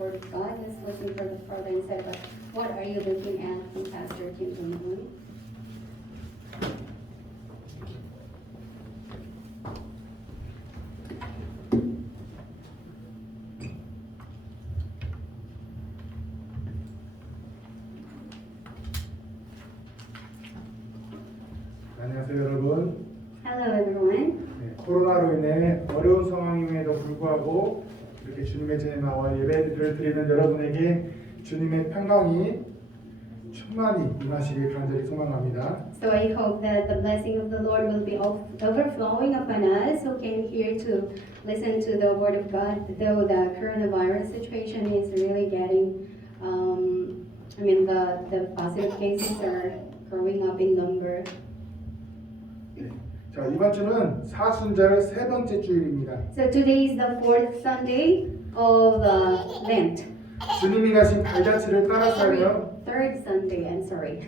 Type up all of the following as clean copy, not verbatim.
Word of God. Let's listen further instead of what are you looking at from Pastor Kim Jong-un. 안녕하세요 여러분. Hello everyone. 네, 코로나로 인해 어려운 상황임에도 불구하고 이렇게 주님의 전에 나와 예배를 드리는 여러분에게 주님의 평강이 충만히 임하시길 간절히 소망합니다. So I hope that the blessing of the Lord will be overflowing upon us who came here to listen to the Word of God, though the coronavirus situation is really getting, the positive cases are growing up in number. 자, 이번 주는 사순절 세 번째 주일입니다. So today is the fourth Sunday of Lent. 주님이 가신 발자취를 따라 살며 Third Sunday, I'm sorry.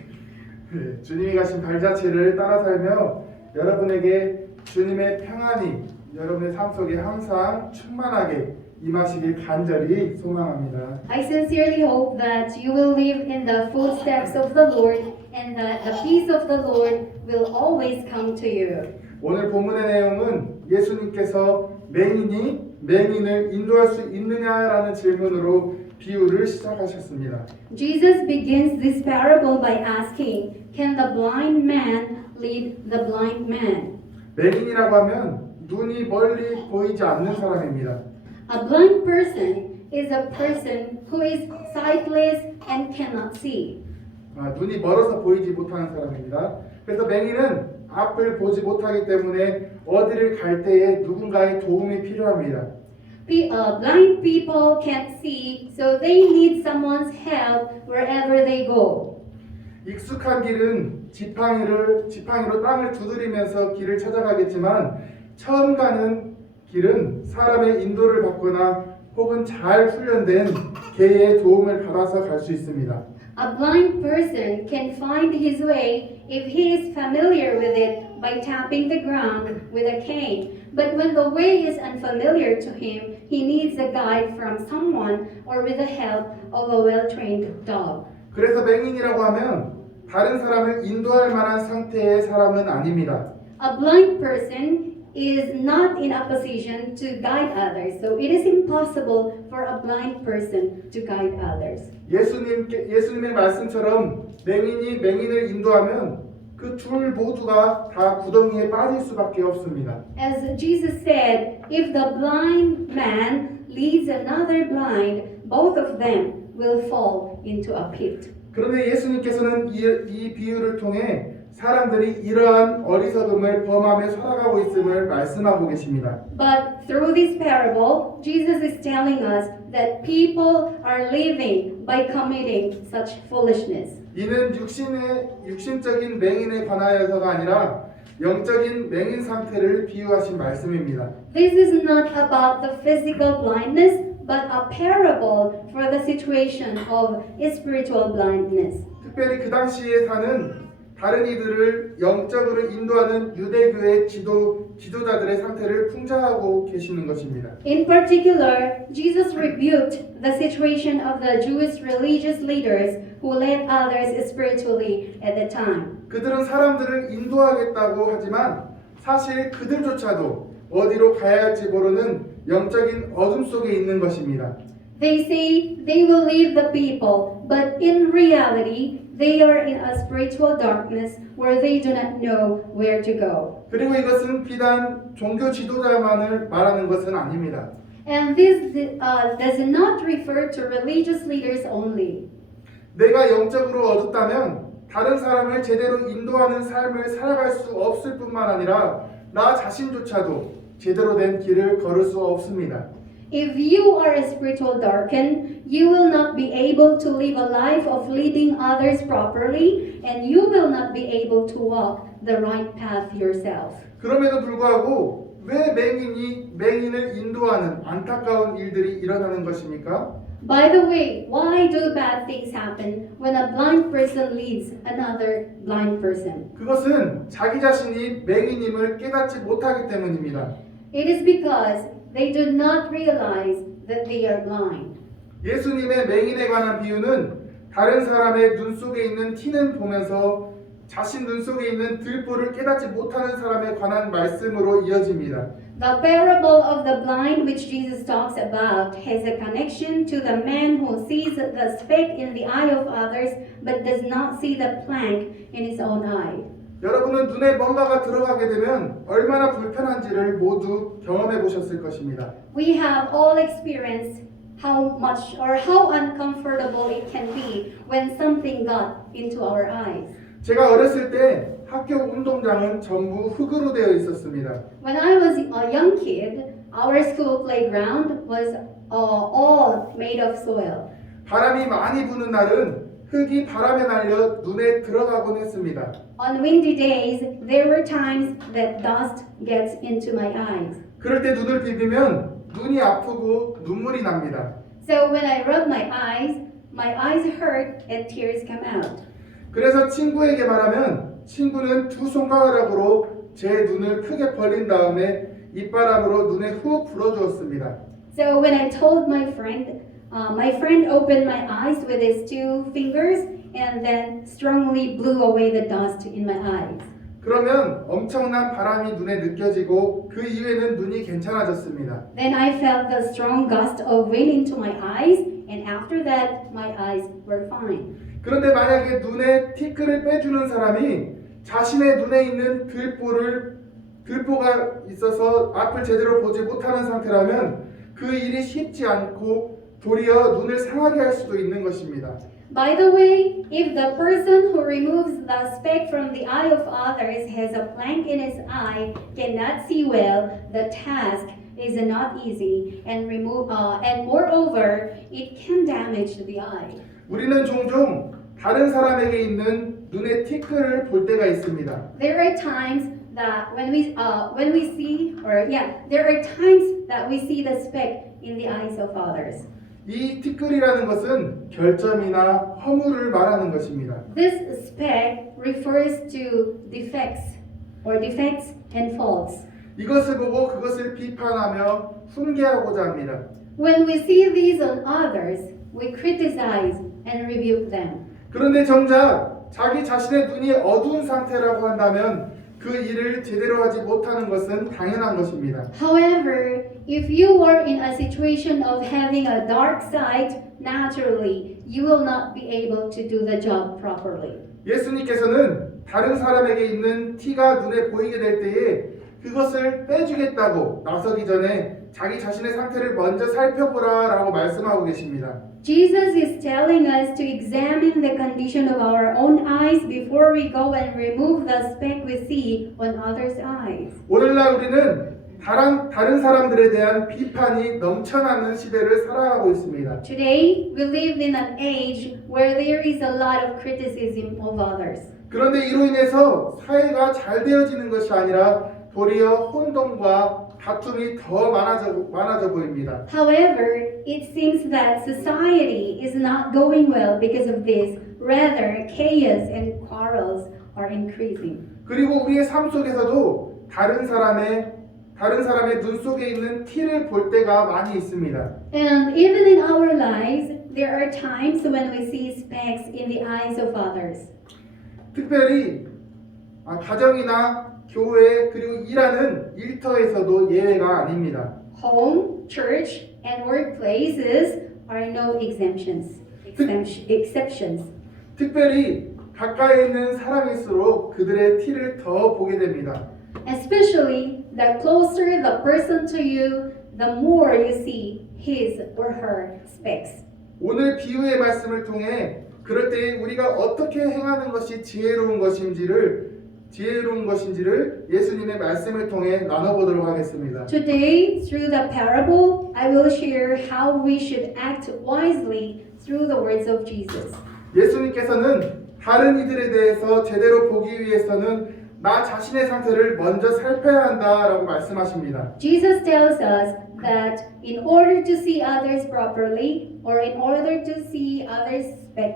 네, 주님이 가신 발자취를 따라 살며 여러분에게 주님의 평안이 여러분의 삶 속에 항상 충만하게 임하시길 간절히 소망합니다. I sincerely hope that you will live in the footsteps of the Lord and that the peace of the Lord will always come to you. 오늘 본문의 내용은 예수님께서 맹인이 맹인을 인도할 수 있느냐라는 질문으로 비유를 시작하셨습니다. Jesus begins this parable by asking, can the blind man lead the blind man? 맹인이라고 하면 눈이 멀리 보이지 않는 사람입니다. A blind person is a person who is sightless and cannot see. 눈이 멀어서 보이지 못하는 사람입니다. 그래서 맹인은 앞을 보지 못하기 때문에 어디를 갈 때에 누군가의 도움이 필요합니다. Blind people can't see, so they need someone's help wherever they go. 익숙한 길은 지팡이로 땅을 두드리면서 길을 찾아가겠지만 처음 가는 길은 사람의 인도를 받거나 혹은 잘 훈련된 개의 도움을 받아서 갈 수 있습니다. A blind person can find his way if he is familiar with it by tapping the ground with a cane. But when the way is unfamiliar to him, he needs a guide from someone or with the help of a well-trained dog. 그래서 맹인이라고 하면 다른 사람을 인도할 만한 상태의 사람은 아닙니다. A blind person is not in a position to guide others, so it is impossible for a blind person to guide others. 예수님의 말씀처럼 맹인이 맹인을 인도하면 그 둘 모두가 다 구덩이에 빠질 수밖에 없습니다. As Jesus said, if the blind man leads another blind, both of them will fall into a pit. 그런데 예수님께서는 이 비유를 통해 사람들이 이러한 어리석음을 범하며 살아가고 있음을 말씀하고 계십니다. But through this parable, Jesus is telling us that people are living by committing such foolishness. 이는 육신적인 맹인에 관하여서가 아니라 영적인 맹인 상태를 비유하신 말씀입니다. This is not about the physical blindness, but a parable for the situation of spiritual blindness. 특별히 그 당시에 사는 다른 이들을 영적으로 인도하는 유대교의 지도자들의 상태를 풍자하고 계시는 것입니다. In particular, Jesus rebuked the situation of the Jewish religious leaders who led others spiritually at the time. 그들은 사람들을 인도하겠다고 하지만 사실 그들조차도 어디로 가야 할지 모르는 영적인 어둠 속에 있는 것입니다. They say they will lead the people, but in reality, they are in a spiritual darkness where they do not know where to go. 그리고 이것은 비단 종교 지도자만을 말하는 것은 아닙니다. And this does not refer to religious leaders only. 내가 영적으로 어둡다면 다른 사람을 제대로 인도하는 삶을 살아갈 수 없을 뿐만 아니라 나 자신조차도 제대로 된 길을 걸을 수 없습니다. If you are spiritual darkened, you will not be able to live a life of leading others properly, and you will not be able to walk the right path yourself. 그럼에도 불구하고 왜 맹인을 인도하는 안타까운 일들이 일어나는 것입니까? By the way, why do bad things happen when a blind person leads another blind person? 그것은 자기 자신이 맹인임을 깨닫지 못하기 때문입니다. It is because they do not realize that they are blind. 예수님의 맹인에 관한 비유는 다른 사람의 눈 속에 있는 티는 보면서 자신 눈 속에 있는 들보를 깨닫지 못하는 사람에 관한 말씀으로 이어집니다. The parable of the blind, which Jesus talks about, has a connection to the man who sees the speck in the eye of others but does not see the plank in his own eye. 여러분은 눈에 뭔가가 들어가게 되면 얼마나 불편한지를 모두 경험해 보셨을 것입니다. We have all experienced how much or how uncomfortable it can be when something got into our eyes. 제가 어렸을 때 학교 운동장은 전부 흙으로 되어 있었습니다. When I was a young kid, our school playground was all made of soil. 바람이 많이 부는 날은 흙이 바람에 날려 눈에 들어가곤 했습니다. On windy days, there were times that dust gets into my eyes. 그럴 때 눈을 비비면 눈이 아프고 눈물이 납니다. So when I rub my eyes hurt and tears come out. 그래서 친구에게 말하면 친구는 두 손가락으로 제 눈을 크게 벌린 다음에 입바람으로 눈에 훅 불어주었습니다. So when I told my friend opened my eyes with his two fingers and then strongly blew away the dust in my eyes. 그러면 엄청난 바람이 눈에 느껴지고 그 이후에는 눈이 괜찮아졌습니다. Then I felt the strong gust of wind into my eyes, and after that, my eyes were fine. 그런데 만약에 눈에 티끌을 빼주는 사람이 자신의 눈에 있는 들보가 있어서 앞을 제대로 보지 못하는 상태라면 그 일이 쉽지 않고 도리어 눈을 상하게 할 수도 있는 것입니다. By the way, if the person who removes the speck from the eye of others has a plank in his eye, cannot see well, the task is not easy, and moreover, it can damage the eye. 우리는 종종 다른 사람에게 있는 눈에 티끌을 볼 때가 있습니다. There are times that there are times that we see the speck in the eyes of others. 이 티끌이라는 것은 결점이나 허물을 말하는 것입니다. This speck refers to defects and faults. 이것을 보고 그것을 비판하며 훈계하고자 합니다. When we see these on others, we criticize and rebuke them. 그런데 정작 자기 자신의 눈이 어두운 상태라고 한다면 그 일을 제대로 하지 못하는 것은 당연한 것입니다. However, if you are in a situation of having a dark side, naturally, you will not be able to do the job properly. 예수님께서는 다른 사람에게 있는 티가 눈에 보이게 될 때에 그것을 빼주겠다고 나서기 전에 자기 자신의 상태를 먼저 살펴보라 라고 말씀하고 계십니다. Jesus is telling us to examine the condition of our own eyes before we go and remove the speck we see on others' eyes. 오늘날 우리는 다른 사람들에 대한 비판이 넘쳐나는 시대를 살아가고 있습니다. Today, we live in an age where there is a lot of criticism of others. 그런데 이로 인해서 사회가 잘 되어지는 것이 아니라 도리어 혼동과 다툼이 더 많아져 보입니다. However, it seems that society is not going well because of this. Rather, chaos and quarrels are increasing. 그리고 우리의 삶 속에서도 다른 사람의 눈 속에 있는 티를 볼 때가 많이 있습니다. And even in our lives, there are times when we see specks in the eyes of others. 특별히 가정이나 교회 그리고 일하는 일터에서도 예외가 아닙니다. Home, church, and workplaces are no exceptions. 특별히 가까이 있는 사람일수록 그들의 티를 더 보게 됩니다. Especially, the closer the person to you, the more you see his or her specks. 오늘 비유의 말씀을 통해 그럴 때 우리가 어떻게 행하는 것이 지혜로운 것인지를 예수님의 말씀을 통해 나눠보도록 하겠습니다. Today, through the parable, I will share how we should act wisely through the words of Jesus. 예수님께서는 다른 이들에 대해서 제대로 보기 위해서는 나 자신의 상태를 먼저 살펴야 한다라고 말씀하십니다. Jesus tells us that in order to see others properly, or in order to see others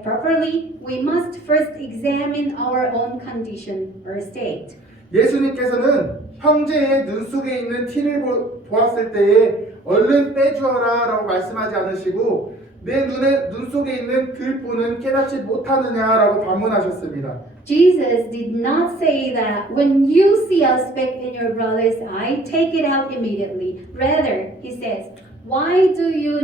properly, we must first examine our own condition or state. 예수님께서는 형제의 눈 속에 있는 티를 보았을 때에 얼른 빼주어라 라고 말씀하지 않으시고 눈 속에 있는 들보는 깨닫지 못하느냐라고 반문하셨습니다. Jesus did not say that when you see a speck in your brother's eye, take it out immediately. Rather, he says, why do you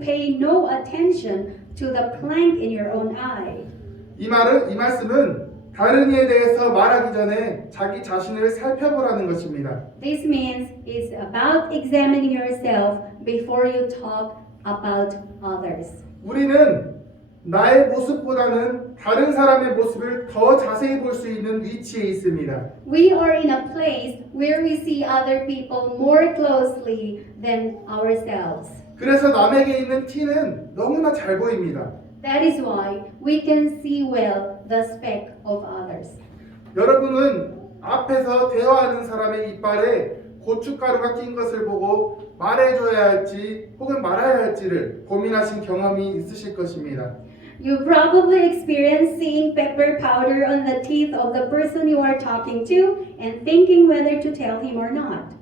pay no attention to the plank in your own eye? 이 말씀은 다른 이에 대해서 말하기 전에 자기 자신을 살펴보라는 것입니다. This means it's about examining yourself before you talk about others. 우리는 나의 모습보다는 다른 사람의 모습을 더 자세히 볼 수 있는 위치에 있습니다. We are in a place where we see other people more closely than ourselves. 그래서 남에게 있는 티는 너무나 잘 보입니다. That is why we can see well the speck of others. 여러분은 앞에서 대화하는 사람의 이빨에 고춧가루가 낀 것을 보고 말해줘야 할지 혹은 말아야 할지를 고민하신 경험이 있으실 것입니다. You probably experienced seeing pepper powder on the teeth of the person you are talking to and thinking whether to tell him or not.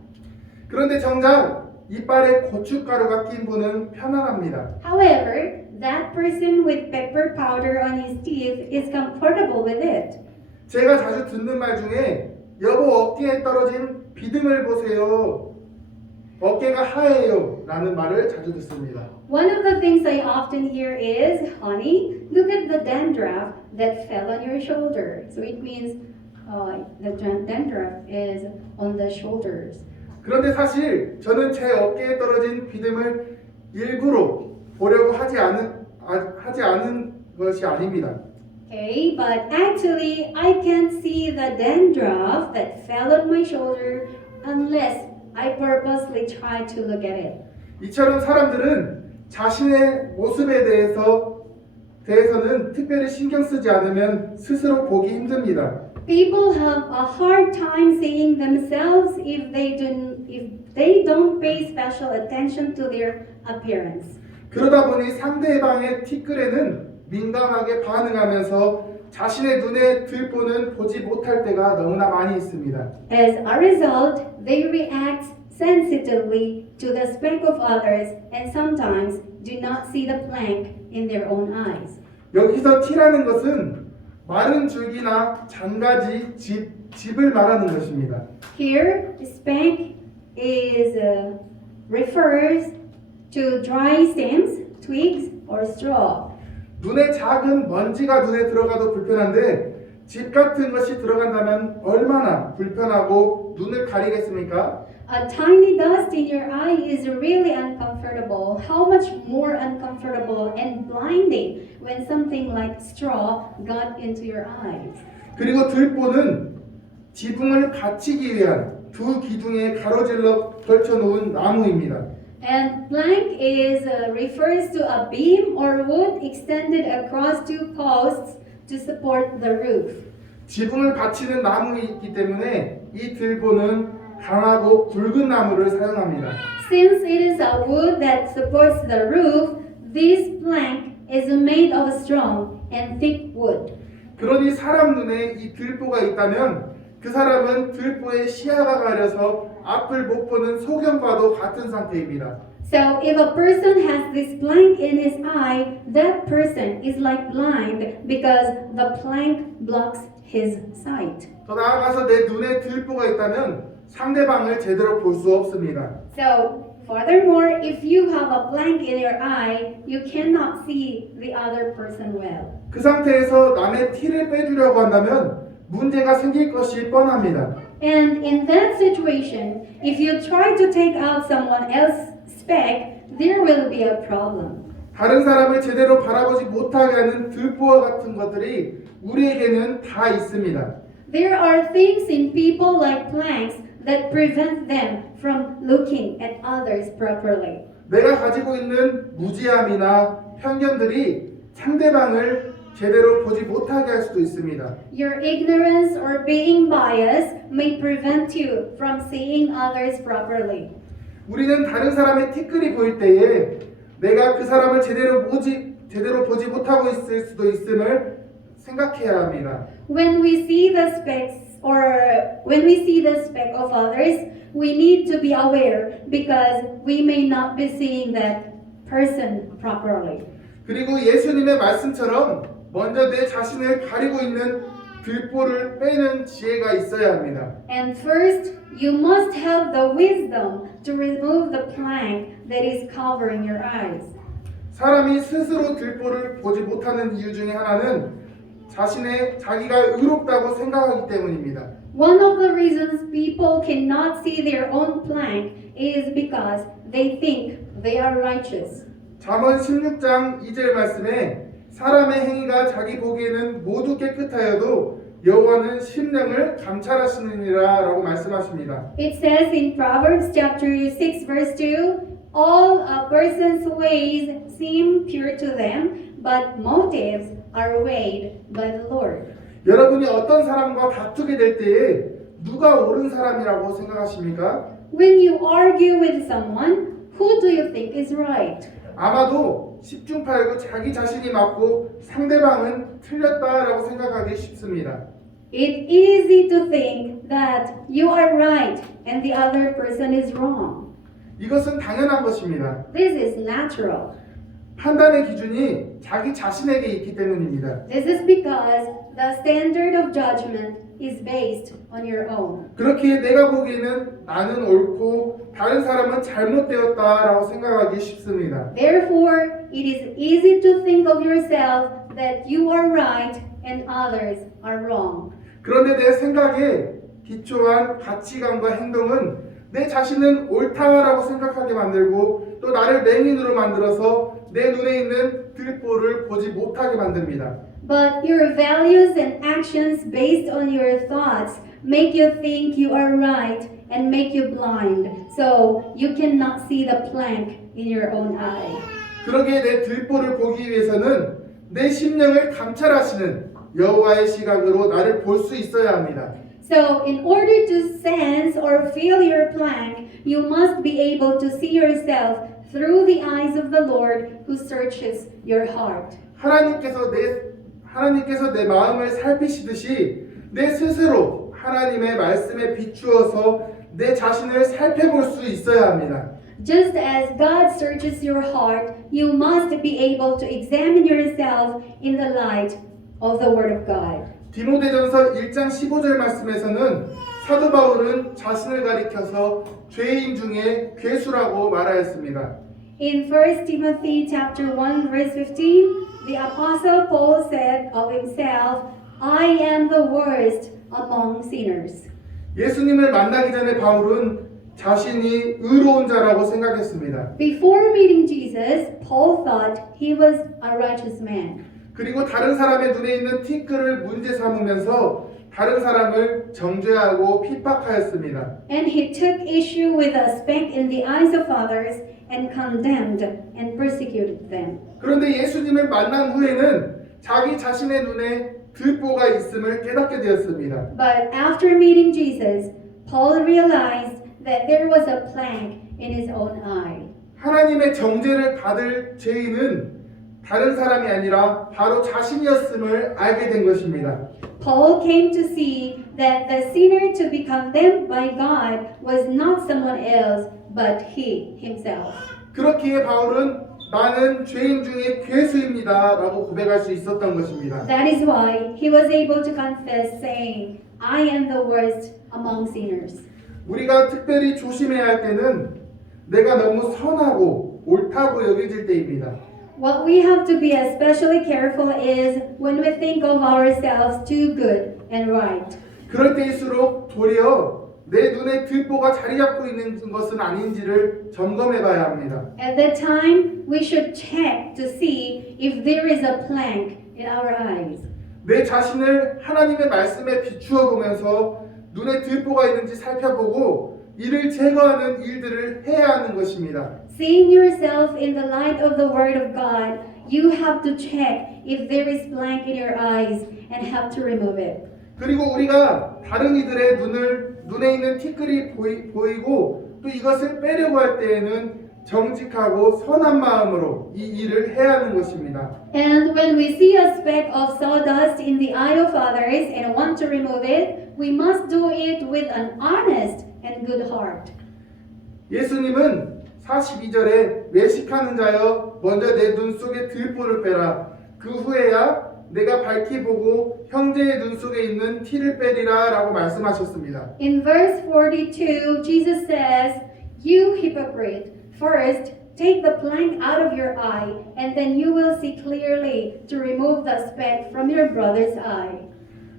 그런데 정작 이빨에 고춧가루가 낀 분은 편안합니다. However, that person with pepper powder on his teeth is comfortable with it. 제가 자주 듣는 말 중에 여보 어깨에 떨어진 비듬을 보세요. 어깨가 하얘요 라는 말을 자주 듣습니다. One of the things I often hear is, honey, look at the dandruff that fell on your shoulder. So it means the dandruff is on the shoulders. 그런데 사실 저는 제 어깨에 떨어진 비듬을 일부러 보려고 하지 않은 것이 아닙니다. Okay, but actually I can't see the dandruff that fell on my shoulder unless I purposely try to look at it. 이처럼 사람들은 자신의 모습에 대해서는 특별히 신경 쓰지 않으면 스스로 보기 힘듭니다. People have a hard time seeing themselves if they don't pay special attention to their appearance. 그러다 보니 상대방의 티끌에는 민감하게 반응하면서 자신의 눈에 들보는 보지 못할 때가 너무나 많이 있습니다. As a result, they react sensitively to the speck of others and sometimes do not see the plank in their own eyes. 여기서 티라는 것은 마른 줄기나 장가지, 집을 말하는 것입니다. Here, speck refers to dry stems, twigs, or straw. 눈에 작은 먼지가 눈에 들어가도 불편한데 집 같은 것이 들어간다면 얼마나 불편하고 눈을 가리겠습니까? A tiny dust in your eye is really uncomfortable. How much more uncomfortable and blinding when something like straw got into your eyes. 그리고 들보는 지붕을 받치기 위한 두 기둥에 가로질러 걸쳐놓은 나무입니다. And plank refers to a beam or wood extended across two posts to support the roof. 지붕을 받치는 나무이기 때문에 이 들보는 강하고 굵은 나무를 사용합니다. Since it is a wood that supports the roof, this plank is made of strong and thick wood. 그러니 사람 눈에 이 들보가 있다면 그 사람은 들보에 시야가 가려서 앞을 못 보는 소경과도 같은 상태입니다. So if a person has this plank in his eye, that person is like blind because the plank blocks his sight. 더 나아가서 내 눈에 들보가 있다면 상대방을 제대로 볼 수 없습니다. So furthermore, if you have a plank in your eye, you cannot see the other person well. 그 상태에서 남의 티를 빼주려고 한다면 문제가 생길 것이 뻔합니다. And in that situation, if you try to take out someone else's speck, there will be a problem. 다른 사람을 제대로 바라보지 못하게 하는 들보와 같은 것들이 우리에게는 다 있습니다. There are things in people like planks that prevent them from looking at others properly. 내가 가지고 있는 무지함이나 편견들이 상대방을 제대로 보지 못하게 할 수도 있습니다. Your ignorance or being biased may prevent you from seeing others properly. 우리는 다른 사람의 티끌이 보일 때에 내가 그 사람을 제대로 보지 못하고 있을 수도 있음을 생각해야 합니다. When we see the speck of others, we need to be aware because we may not be seeing that person properly. 그리고 예수님의 말씀처럼 먼저 내 자신을 가리고 있는 들보를 빼는 지혜가 있어야 합니다. And first, you must have the wisdom to remove the plank that is covering your eyes. 사람이 스스로 들보를 보지 못하는 이유 중에 하나는 자기가 의롭다고 생각하기 때문입니다. One of the reasons people cannot see their own plank is because they think they are righteous. 잠언 16장 2절 말씀에 사람의 행위가 자기 보기에는 모두 깨끗하여도 여호와는 심령을 감찰하시느니라 라고 말씀하십니다. It says in Proverbs chapter 6 verse 2, all a person's ways seem pure to them, but motives are weighed by the Lord. 여러분이 어떤 사람과 다투게 될 때에 누가 옳은 사람이라고 생각하십니까? When you argue with someone, who do you think is right? 아마도 10중 8구 자기 자신이 맞고 상대방은 틀렸다라고 생각하기 쉽습니다. It's easy to think that you are right and the other person is wrong. 이것은 당연한 것입니다. This is natural. 판단의 기준이 자기 자신에게 있기 때문입니다. This is because the standard of judgment is based on your own. 그렇기에 내가 보기에는 나는 옳고 다른 사람은 잘못되었다라고 생각하기 쉽습니다. Therefore, it is easy to think of yourself that you are right and others are wrong. 그런데 내 생각에 기초한 가치관과 행동은 내 자신은 옳다라고 생각하게 만들고 또 나를 맹인으로 만들어서 내 눈에 있는 들보를 보지 못하게 만듭니다. But your values and actions based on your thoughts make you think you are right and make you blind, so you cannot see the plank in your own eye. 그러기에 내 들보를 보기 위해서는 내 심령을 감찰하시는 여호와의 시각으로 나를 볼 수 있어야 합니다. So, in order to sense or feel your plank, you must be able to see yourself through the eyes of the Lord who searches your heart. 하나님께서 내 마음을 살피시듯이 내 스스로 하나님의 말씀에 비추어서 내 자신을 살펴볼 수 있어야 합니다. Just as God searches your heart, you must be able to examine yourself in the light of the Word of God. 디모데전서 1장 15절 말씀에서는 사도 바울은 자신을 가리켜서 죄인 중에 괴수라고 말하였습니다. In 1 Timothy chapter 1 verse 15, the apostle Paul said of himself, I am the worst among sinners. 예수님을 만나기 전에 바울은 자신이 의로운 자라고 생각했습니다. Before meeting Jesus, Paul thought he was a righteous man. 그리고 다른 사람의 눈에 있는 티끌을 문제 삼으면서 다른 사람을 정죄하고 핍박하였습니다. And he took issue with a speck in the eyes of others and condemned and persecuted them. 그런데 예수님을 만난 후에는 자기 자신의 눈에 들보가 있음을 깨닫게 되었습니다. But after meeting Jesus, Paul realized that there was a plank in his own eye. 하나님의 정죄를 받을 죄인은 다른 사람이 아니라 바로 자신이었음을 알게 된 것입니다. Paul came to see that the sinner to be condemned by God was not someone else, but he himself. 그렇기에 바울은 나는 죄인 중에 괴수입니다 라고 고백할 수 있었던 것입니다. That is why he was able to confess, saying, I am the worst among sinners. 우리가 특별히 조심해야 할 때는 내가 너무 선하고 옳다고 여겨질 때입니다. What we have to be especially careful is when we think of ourselves too good and right. 그럴 때일수록 도리어 내 눈에 들보가 자리 잡고 있는 것은 아닌지를 점검해 봐야 합니다. At that time, we should check to see if there is a plank in our eyes. 내 자신을 하나님의 말씀에 비추어 보면서 눈에 들보가 있는지 살펴보고 이를 제거하는 일들을 해야 하는 것입니다. Seeing yourself in the light of the Word of God, you have to check if there is blank in your eyes and have to remove it. 그리고 우리가 다른 이들의 눈에 있는 티끌이 보이고 또 이것을 빼려고 할 때에는 정직하고 선한 마음으로 이 일을 해야 하는 것입니다. And when we see a speck of sawdust in the eye of others and want to remove it, we must do it with an honest and good heart. 예수님은 42절에 외식하는 자여 먼저 내 눈 속에 들보를 빼라. 그 후에야 내가 밝히 보고 형제의 눈 속에 있는 티를 빼리라 라고 말씀하셨습니다. In verse 42, Jesus says, "You hypocrite, first take the plank out of your eye, and then you will see clearly to remove the speck from your brother's eye."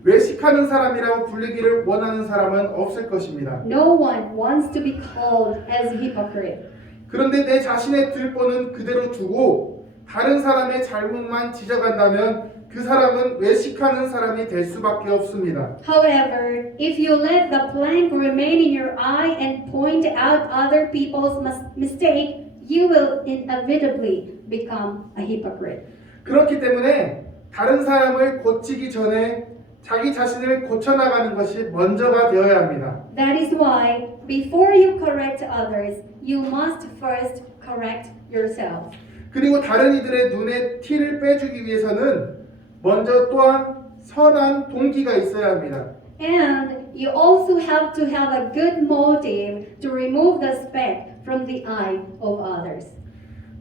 외식하는 사람이라고 불리기를 원하는 사람은 없을 것입니다. No one wants to be called as a hypocrite. 그런데 내 자신의 들보는 그대로 두고 다른 사람의 잘못만 지적한다면 그 사람은 외식하는 사람이 될 수밖에 없습니다. However, if you let the plank remain in your eye and point out other people's mistake, you will inevitably become a hypocrite. 그렇기 때문에 다른 사람을 고치기 전에 자기 자신을 고쳐나가는 것이 먼저가 되어야 합니다. That is why, before you correct others, you must first correct yourself. 그리고 다른 이들의 눈에 티를 빼주기 위해서는 먼저 또한 선한 동기가 있어야 합니다. And you also have to have a good motive to remove the speck from the eye of others.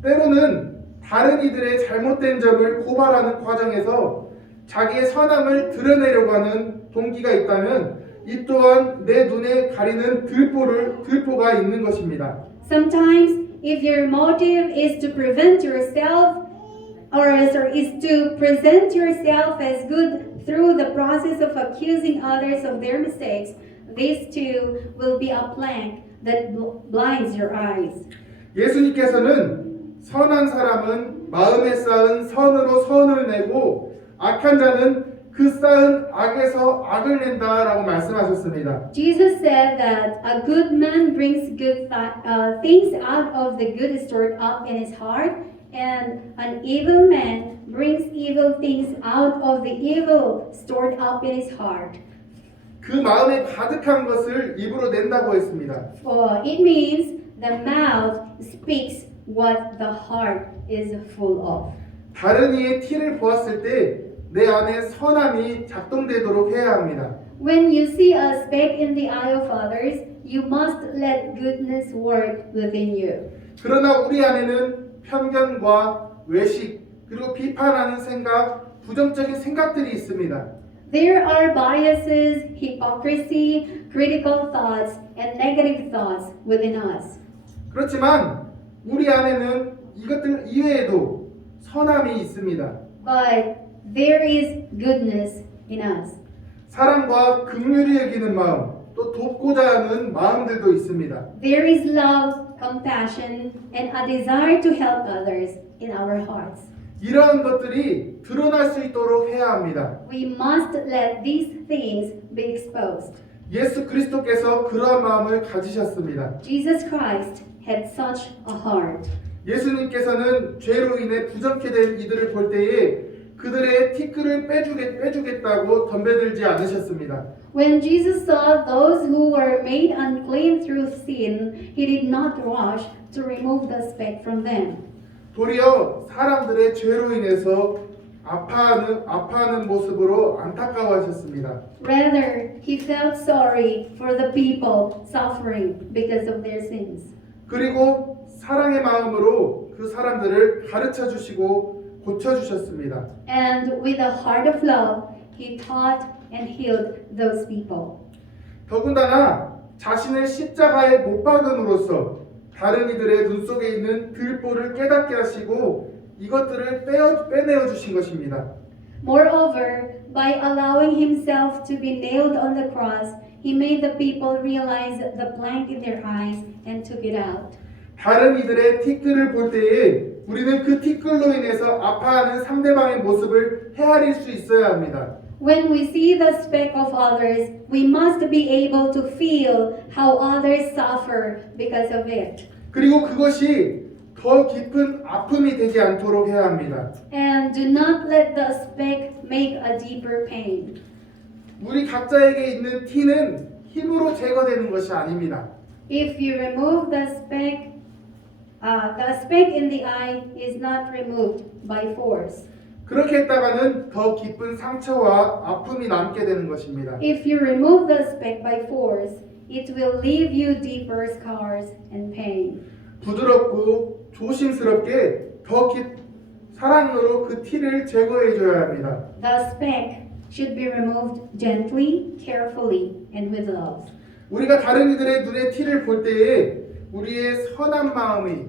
때로는 다른 이들의 잘못된 점을 고발하는 과정에서 자기의 선함을 드러내려고 하는 동기가 있다면 이 또한 내 눈에 가리는 들보가 있는 것입니다. Sometimes, if your motive is to prevent yourself, is to present yourself as good through the process of accusing others of their mistakes, this too will be a plank that blinds your eyes. 예수님께서는 선한 사람은 마음에 쌓은 선으로 선을 내고 악한 자는 그 쌓은 악에서 악을 낸다라고 말씀하셨습니다. Jesus said that a good man brings good things out of the good stored up in his heart, and an evil man brings evil things out of the evil stored up in his heart. 그 마음에 가득한 것을 입으로 낸다고 했습니다. It means the mouth speaks what the heart is full of. 다른 이의 티를 보았을 때 내 안에 선함이 작동되도록 해야 합니다. When you see a speck in the eye of others, you must let goodness work within you. 그러나 우리 안에는 편견과 외식 그리고 비판하는 생각, 부정적인 생각들이 있습니다. There are biases, hypocrisy, critical thoughts, and negative thoughts within us. 그렇지만 우리 안에는 이것들 이외에도 선함이 있습니다. But there is goodness in us. 사랑과 긍휼히 여기는 마음, 또 돕고자 하는 마음들도 있습니다. There is love, compassion, and a desire to help others in our hearts. 이러한 것들이 드러날 수 있도록 해야 합니다. We must let these things be exposed. 예수 그리스도께서 그러한 마음을 가지셨습니다. Jesus Christ had such a heart. 예수님께서는 죄로 인해 부정케 된 이들을 볼 때에 그들의 티끌을 빼주겠다고 덤벼들지 않으셨습니다. When Jesus saw those who were made unclean through sin, he did not rush to remove the speck from them. 도리어 사람들의 죄로 인해서 아파하는 모습으로 안타까워하셨습니다. Rather, he felt sorry for the people suffering because of their sins. 그리고 사랑의 마음으로 그 사람들을 가르쳐 주시고 고쳐 주셨습니다. And with a heart of love, he taught and healed those people. 더군다나 자신을 십자가에 못 박음으로써 다른 이들의 눈 속에 있는 들보를 깨닫게 하시고 이것들을 빼내어 주신 것입니다. Moreover, by allowing himself to be nailed on the cross, he made the people realize the plank in their eyes and took it out. 다른 이들의 티끌을 볼 때에 우리는 그 티끌로 인해서 아파하는 상대방의 모습을 헤아릴 수 있어야 합니다. When we see the speck of others, we must be able to feel how others suffer because of it. 그리고 그것이 더 깊은 아픔이 되지 않도록 해야 합니다. And do not let the speck make a deeper pain. 우리 각자에게 있는 티는 힘으로 제거되는 것이 아닙니다. If you remove the speck in the eye is not removed by force. 그렇게 했다가는 더 깊은 상처와 아픔이 남게 되는 것입니다. If you remove the speck by force, it will leave you deeper scars and pain. 부드럽고 조심스럽게 사랑으로 그 티를 제거해 줘야 합니다. The speck should be removed gently, carefully, and with love. 우리가 다른 이들의 눈에 티를 볼 때에 우리의 선한 마음이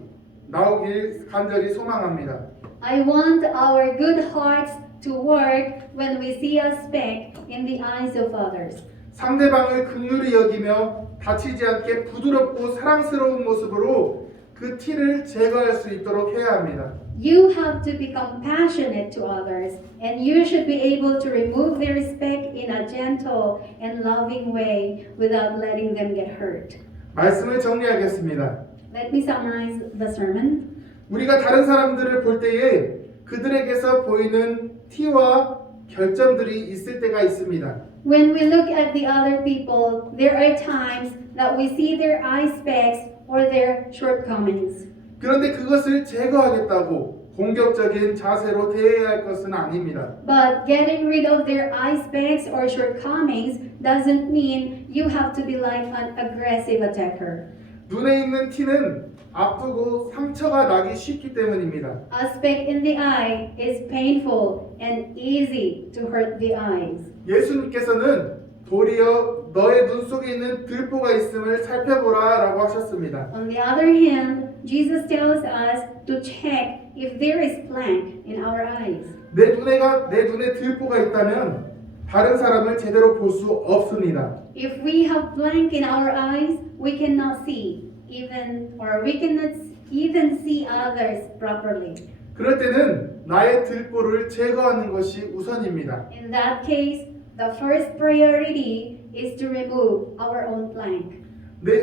나오길 간절히 소망합니다. I want our good hearts to work when we see a speck in the eyes of others. 상대방을 긍휼히 여기며 다치지 않게 부드럽고 사랑스러운 모습으로 그 티를 제거할 수 있도록 해야 합니다. You have to be compassionate to others, and you should be able to remove their speck in a gentle and loving way without letting them get hurt. 말씀을 정리하겠습니다. Let me summarize the sermon. 우리가 다른 사람들을 볼 때에 그들에게서 보이는 티와 결점들이 있을 때가 있습니다. When we look at the other people, there are times that we see their eye specks or their shortcomings. 그런데 그것을 제거하겠다고 공격적인 자세로 대해야 할 것은 아닙니다. But getting rid of their eye specks or shortcomings doesn't mean you have to be like an aggressive attacker. 눈에 있는 티는 아프고 상처가 나기 쉽기 때문입니다. A speck in the eye is painful and easy to hurt the eyes. 예수님께서는 도리어 너의 눈 속에 있는 들보가 있음을 살펴보라 라고 하셨습니다. On the other hand, Jesus tells us to check if there is plank in our eyes. 내 눈에 들보가 있다면 다른 사람을 제대로 볼 수 없습니다. If we have plank in our eyes, we cannot see we cannot even see others properly. 그럴 때는 나의 들보를 제거하는 것이 우선입니다. In that case, the first priority is to remove our own plank.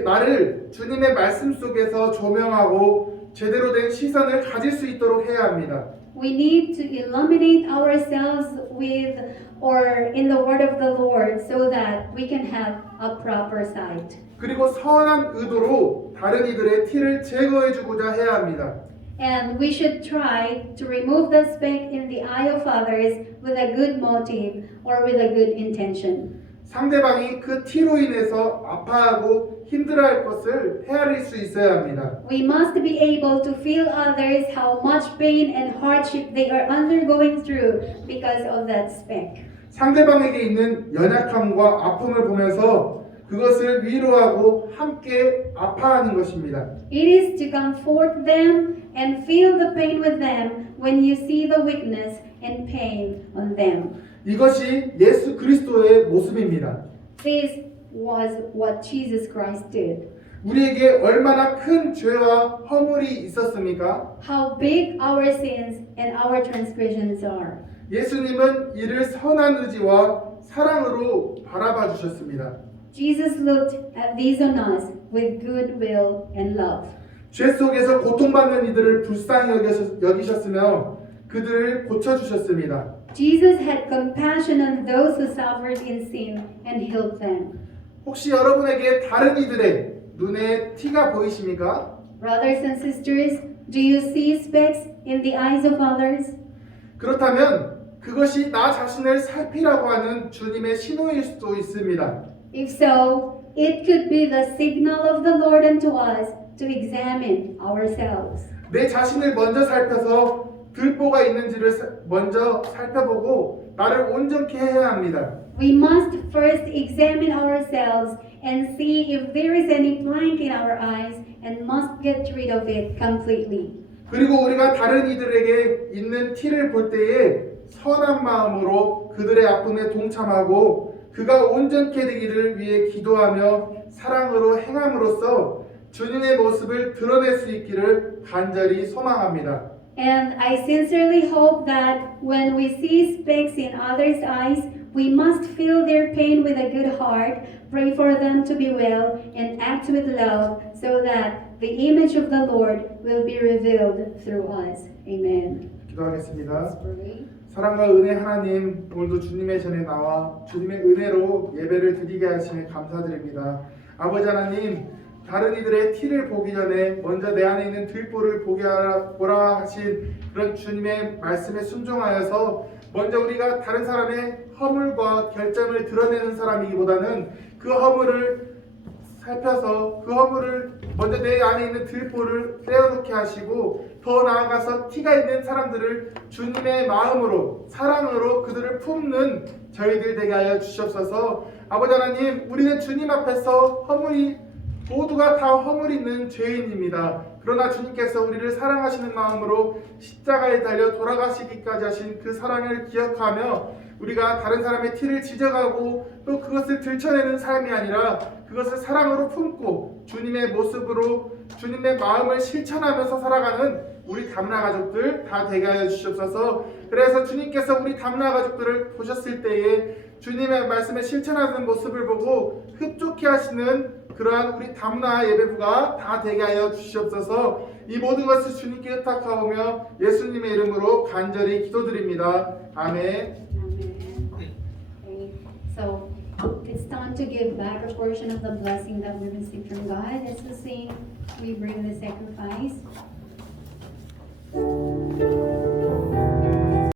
나를 주님의 말씀 속에서 조명하고 제대로 된 시선을 가질 수 있도록 해야 합니다. We need to illuminate ourselves with or in the word of the Lord so that we can have a proper sight. 그리고 선한 의도로 다른 이들의 티를 제거해 주고자 해야 합니다. And we should try to remove the speck in the eye of others with a good motive or with a good intention. 상대방이 그 티로 인해서 아파하고 힘들어할 것을 헤아릴 수 있어야 합니다. We must be able to feel others how much pain and hardship they are undergoing through because of that speck. 상대방에게 있는 연약함과 아픔을 보면서 그것을 위로하고 함께 아파하는 것입니다. It is to comfort them and feel the pain with them when you see the weakness and pain on them. 이것이 예수 그리스도의 모습입니다. This was what Jesus Christ did. 우리에게 얼마나 큰 죄와 허물이 있었습니까? How big our sins and our transgressions are. 예수님은 이를 선한 의지와 사랑으로 바라봐 주셨습니다. Jesus looked at these on us with goodwill and love. 죄 속에서 고통받는 이들을 불쌍히 여기셨으며 그들을 고쳐주셨습니다. Jesus had compassion on those who suffered in sin and healed them. 혹시 여러분에게 다른 이들의 눈에 티가 보이십니까? Brothers and sisters, do you see specks in the eyes of others? 그렇다면 그것이 나 자신을 살피라고 하는 주님의 신호일 수도 있습니다. If so, it could be the signal of the Lord unto us to examine ourselves. 내 자신을 먼저 살펴서 들보가 있는지를 먼저 살펴보고 나를 온전케 해야 합니다. We must first examine ourselves and see if there is any plank in our eyes and must get rid of it completely. 그리고 우리가 다른 이들에게 있는 티를 볼 때에 선한 마음으로 그들의 아픔에 동참하고 그가 온전케 되기를 위해 기도하며 사랑으로 행함으로써 주님의 모습을 드러낼 수 있기를 간절히 소망합니다. And I sincerely hope that when we see specks in others' eyes, we must feel their pain with a good heart, pray for them to be well, and act with love so that the image of the Lord will be revealed through us. Amen. 기도하겠습니다. 사랑과 은혜 하나님, 오늘도 주님의 전에 나와 주님의 은혜로 예배를 드리게 하시니 감사드립니다. 아버지 하나님, 다른 이들의 티를 보기 전에 먼저 내 안에 있는 들보를 보라 하신 그런 주님의 말씀에 순종하여서 먼저 우리가 다른 사람의 허물과 결점을 드러내는 사람이기보다는 그 허물을 살펴서 그 허물을 먼저 내 안에 있는 들보를 떼어놓게 하시고 더 나아가서 티가 있는 사람들을 주님의 마음으로 사랑으로 그들을 품는 저희들 되게 하여 주시옵소서. 아버지 하나님, 우리는 주님 앞에서 모두가 다 허물 있는 죄인입니다. 그러나 주님께서 우리를 사랑하시는 마음으로 십자가에 달려 돌아가시기까지 하신 그 사랑을 기억하며 우리가 다른 사람의 티를 지적하고 또 그것을 들춰내는 삶이 아니라 그것을 사랑으로 품고 주님의 모습으로 주님의 마음을 실천하면서 살아가는 우리 담나 가족들 다 되게 하여 주시옵소서. 그래서 주님께서 우리 담나 가족들을 보셨을 때에 주님의 말씀에 실천하는 모습을 보고 흡족해 하시는 그러한 우리 담나 예배부가 다 되게 하여 주시옵소서. 이 모든 것을 주님께 의탁하오며 예수님의 이름으로 간절히 기도드립니다. 아멘. Amen. Okay. So it's time to give back a portion of the blessing that we received from God. As we sing, we bring the sacrifice.